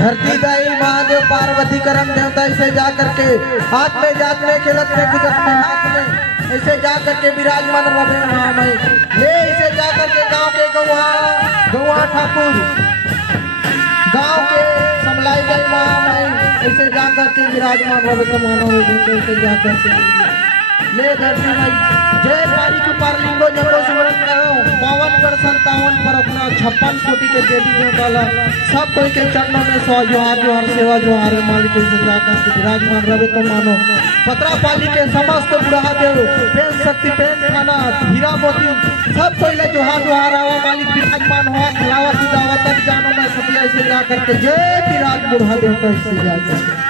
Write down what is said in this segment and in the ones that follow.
धरती दाई महादेव पार्वती करम देवता ऐसे जा करके हाथ में जात में खेलत में कुदत में हाथ में ऐसे जा करके विराजमान रहे महामय ले ऐसे जा करके गांव के गौआ ठाकुर गांव के समलाई गई महामय ऐसे जा करके विराजमान रहे तो मानो ऐसे जा करके ले धरती माई जय काली के पारलिंगो जगो सुमरन करो पावन कर 57 पर अपना 56 कोटि के देवी देवता सब कोई के चरणों में 100 जोहार सेवा जोहार मालिक से जाकर के विराजमान रहे तो मानो पतरा पाली के समस्त बुढ़ा देव प्रेम शक्ति प्रेम थाना हीरा मोती सब कोई ले जोहार आवा मालिक विराजमान हुआ खिलावा सुजावा तक जानो में सतिया से जाकर के जय विराज बुढ़ा देवता से जाकर के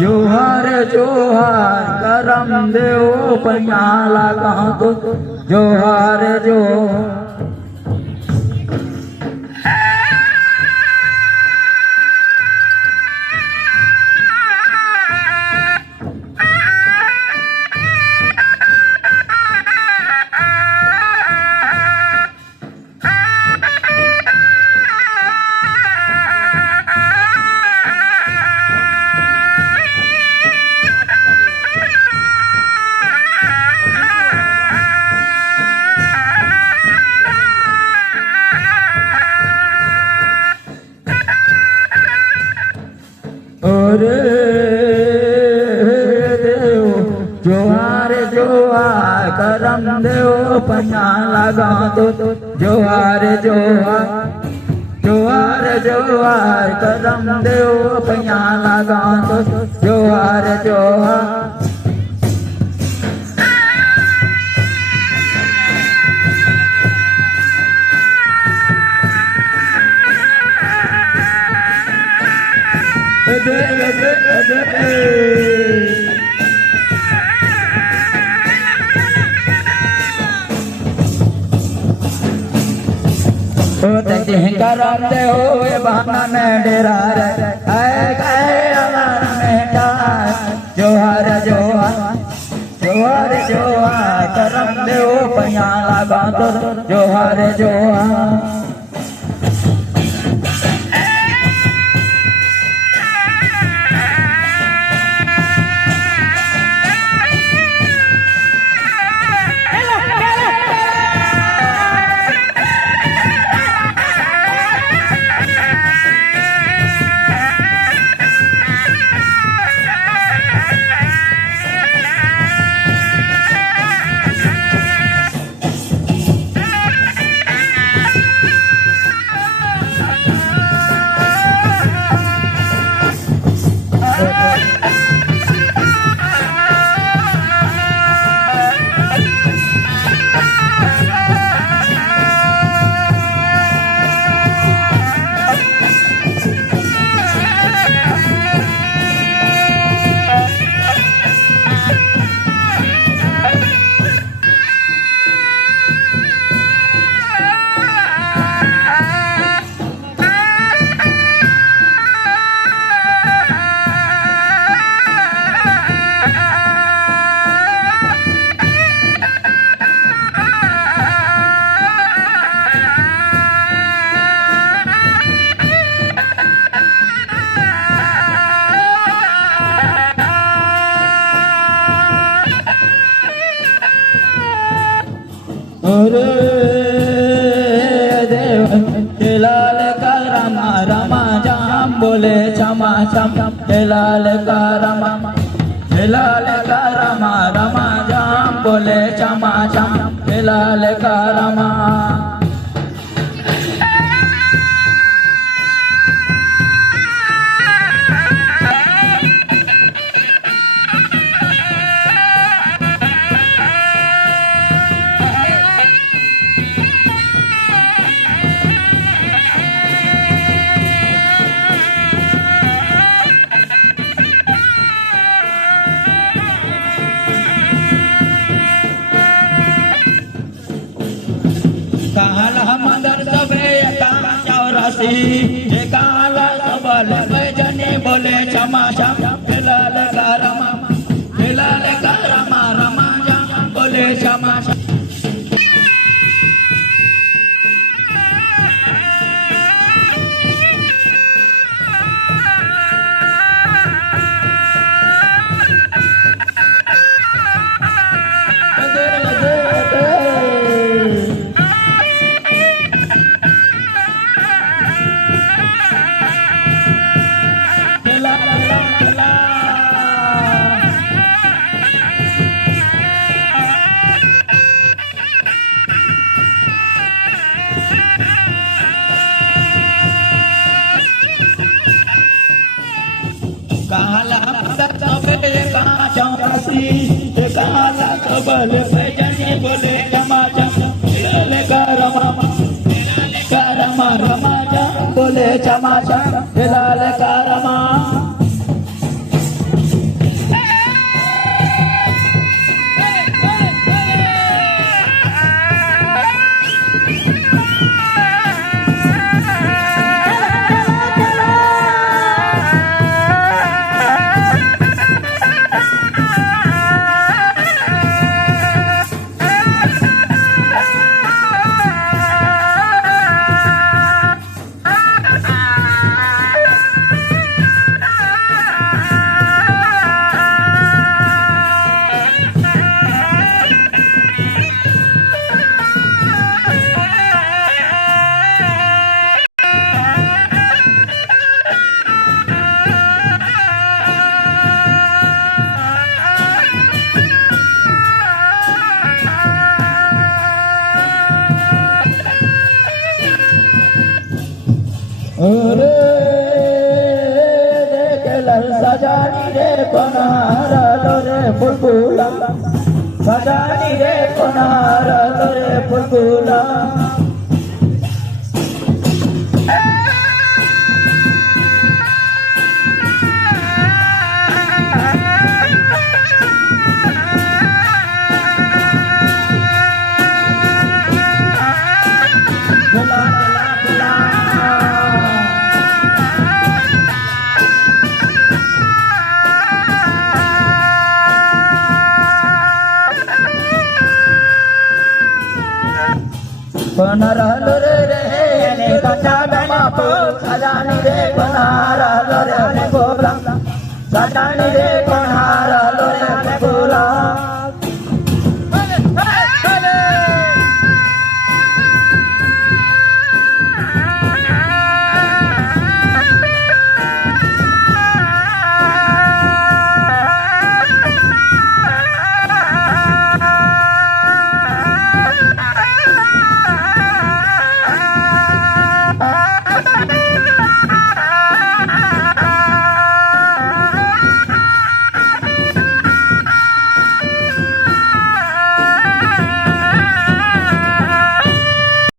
जोहार जोहार करम देव पयाला कहाँ तो जोहार जो जोहार जोहार करम देव पया लगा दो जोहार जोहार जोहार जोहार करम देव पया लगा दो जोहार जोहार करम दे हो बहाना ने डेरा जोहार जोहार जोहार जोहार करम दे हो पया लगा तो जोहार जोहार रे देव लाल का रमा रमा जाम बोले क्षमा क्षमा लाल का रमा लाल का रमा रमा जाम बोले क्षमा क्षमा लाल का रमा काला मंदर सबे एका चौरासी काला सबल बैजने बोले क्षमा क्षमा लाल का रमा रमा जा बोले क्षमा क्षमा काला मंदर सबे एका चौरासी काला सबल बैजने बोले क्षमा क्षमा लाल का रमा रमा जा बोले क्षमा क्षमा लाल का रमा अरे देखल सजानी रे कोनारा रे फुलफुला सजानी रे कोनारा रे फुलफुला कोनारा रे ने कचा दमा पो सजानी रे कोनारा रे बोला सजानी रे कोनारा